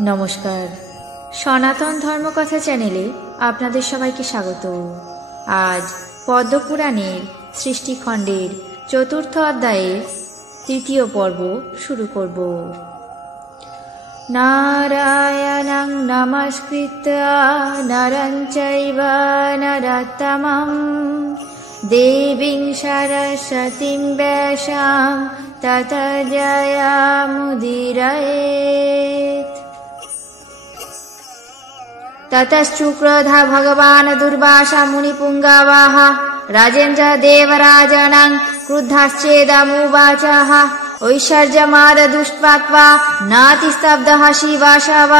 নমস্কার, সনাতন ধর্মকথা চ্যানেলে আপনাদের সবাইকে স্বাগত। আজ পদ্মপুরাণের সৃষ্টিখণ্ডের চতুর্থ অধ্যায়ের তৃতীয় পর্ব শুরু করব। নারায়ণং নমস্কৃত্য নরং চৈব নরোত্তমং দেবীং সরস্বতীং ব্যাসাং ততো জয়মুদীরয়েৎ। ततश्चु क्रोधा भगवान् दुर्वासा मुनिपुङ्गवाः राजेन्द्र देवराजनं क्रुद्धश्चेदमुवाचः ऐश्वर्यमाददुष्ट्वाक्वा नातिस्तब्धः शिवाशव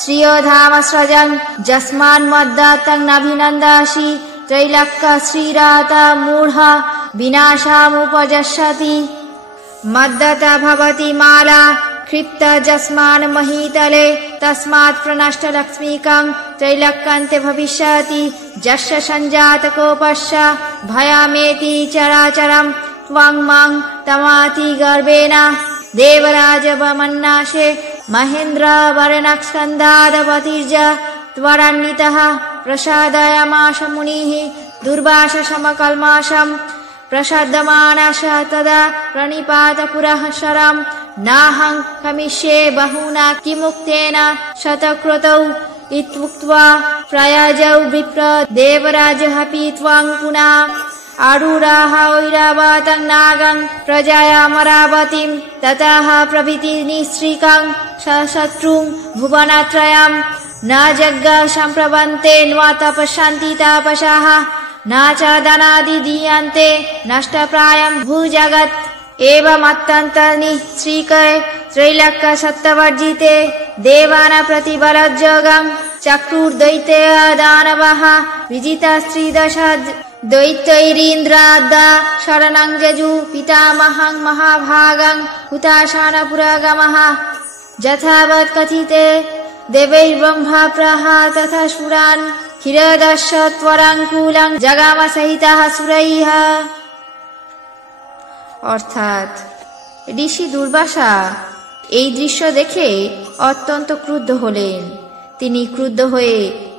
श्रियो धामस्रजं जस्मान्मद्दत्तं नभिनन्दासि त्रैलोक्य श्रीरात मूढ विनाशामुपजस्यति मद्दता भवति माला क्षिप्त जस्मान् महीतले तस्मात् प्रनष्टलक्ष्मीकं त्रैलोक्यन्ते भविष्यति यस्य सञ्जातकोपस्य भयमेति चराचरं त्वं मां तमाति गर्वेण देवराज वमन्नाशे महेन्द्र वर्णस्कन्धादपतिर्ज त्वरन्वितः प्रसादयामास मुनिः दुर्वाससमकल्माषं प्रसाद्यमानस तदा प्रणिपात पुरः शरं नाहं कमिष्ये बहुना किमुक्तेन शतक्रतौ इत्युक्त्वा प्रयाजौ विप्र देवराजोऽपि त्वं पुनः आरूढः ऐरावतं नागं प्रजायामरावतीं ततः प्रभृति निःश्रीकं सशत्रुं भुवनत्रयं न जग्ग सम्प्रवन्ते न तपस्यन्ति तापसाः न च धनादि दीयन्ते नष्टप्रायं भूजगत् एवमत्यन्तनिःश्रीके त्रैलोक्य सत्यवर्जिते देवान् प्रतिबलज्जगं चक्रुर्दैत्य दानवः विजितस्त्रिदश दैत्यैरीन्द्राद्दा शरणं जजु पितामहं महाभागं हुताशानपुरागमः यथावत् कथिते देवैर्ब्रह्मा प्रह तथा सुरान् हिरदस्य त्वरङ्कुलं जगामसहितः सुरैः। অর্থাৎ ঋষি দুর্বাসা এই দৃশ্য দেখে অত্যন্ত ক্রুদ্ধ হলেন। তিনি ক্রুদ্ধ হয়ে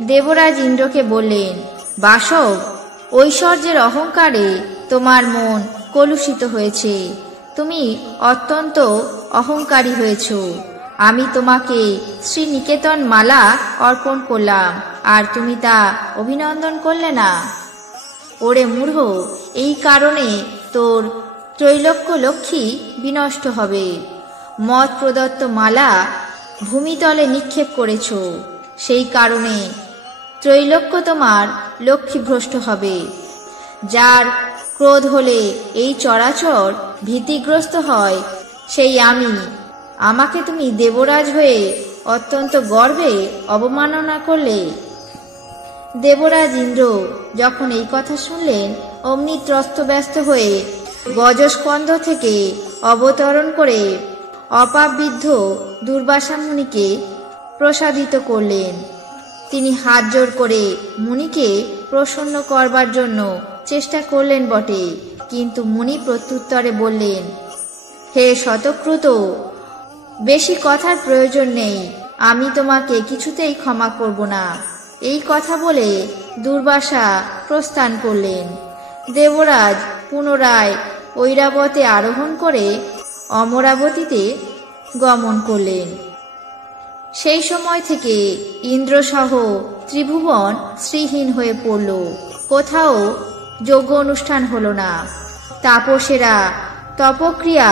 দেবরাজ ইন্দ্রকে বললেন, বাসব, ঐশ্বর্যের অহংকারে তোমার মন কলুষিত হয়েছে, তুমি অত্যন্ত অহংকারী হয়েছ। আমি তোমাকে শ্রীনিকেতন মালা অর্পণ করলাম, আর তুমি তা অভিনন্দন করলে না। ওরে মূঢ়, এই কারণে তোর ত্রৈলোক্য লক্ষ্মী বিনষ্ট হবে। মদ প্রদত্ত মালা ভূমিতলে নিক্ষেপ করেছ, সেই কারণে ত্রৈলোক্য তোমার লক্ষ্মীভ্রষ্ট হবে। যার ক্রোধ হলে এই চরাচর ভীতিগ্রস্ত হয়, সেই আমি। আমাকে তুমি দেবরাজ হয়ে অত্যন্ত গর্বে অবমাননা করলে। দেবরাজ ইন্দ্র যখন এই কথা শুনলেন, অমনি ত্রস্তব্যস্ত হয়ে গজস্কন্ধ থেকে অবতরণ করে অপাবিদ্ধ দুর্বাসা মুনিকে প্রসাদিত করলেন। তিনি হাত জোর করে মুনিকে প্রসন্ন করবার জন্য চেষ্টা করলেন বটে, কিন্তু মুনি প্রত্যুত্তরে বললেন, হে শতক্রুত, বেশি কথার প্রয়োজন নেই, আমি তোমাকে কিছুতেই ক্ষমা করব না। এই কথা বলে দুর্বাসা প্রস্থান করলেন। দেবরাজ পুনরায় ঐরাবতে আরোহণ করে অমরাবতীতে গমন করলেন। সেই সময় থেকে ইন্দ্রসহ ত্রিভুবন শ্রীহীন হয়ে পড়ল। কোথাও যজ্ঞ অনুষ্ঠান হল না। তাপসেরা তপক্রিয়া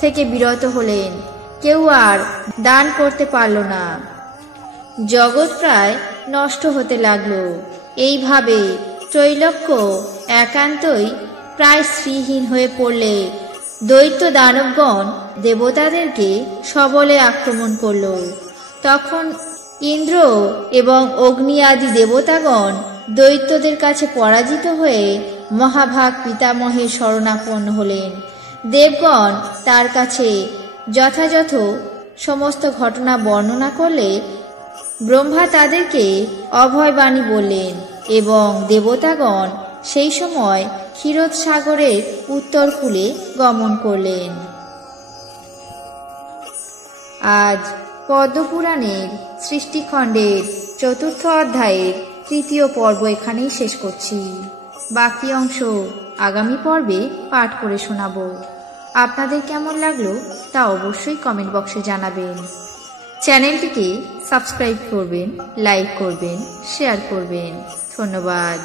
থেকে বিরত হলেন, কেউ আর দান করতে পারল না। জগৎ প্রায় নষ্ট হতে লাগল। এইভাবে ত্রৈলোক্য একান্তই প্রায় শ্রীহীন হয়ে পড়লে দৈত্য দানবগণ দেবতাদেরকে সবলে আক্রমণ করল। তখন ইন্দ্র এবং অগ্নি আদি দেবতাগণ দৈত্যদের কাছে পরাজিত হয়ে মহাভাগ পিতামহের শরণাপন্ন হলেন। দেবগণ তার কাছে যথাযথ সমস্ত ঘটনা বর্ণনা করলে ব্রহ্মা তাদেরকে অভয়বাণী বললেন এবং দেবতাগণ সেই সময় ক্ষীরোদ সাগরের উত্তর কূলে গমন করলেন। আজ পদ্মপুরাণের সৃষ্টিখণ্ডের 4th অধ্যায়ের 3য় পর্ব এখানেই শেষ করছি। বাকি অংশ আগামী পর্বে পাঠ করে শোনাবো। আপনাদের কেমন লাগলো তা অবশ্যই কমেন্ট বক্সে জানাবেন। চ্যানেলটিকে সাবস্ক্রাইব করবেন, লাইক করবেন, শেয়ার করবেন। ধন্যবাদ।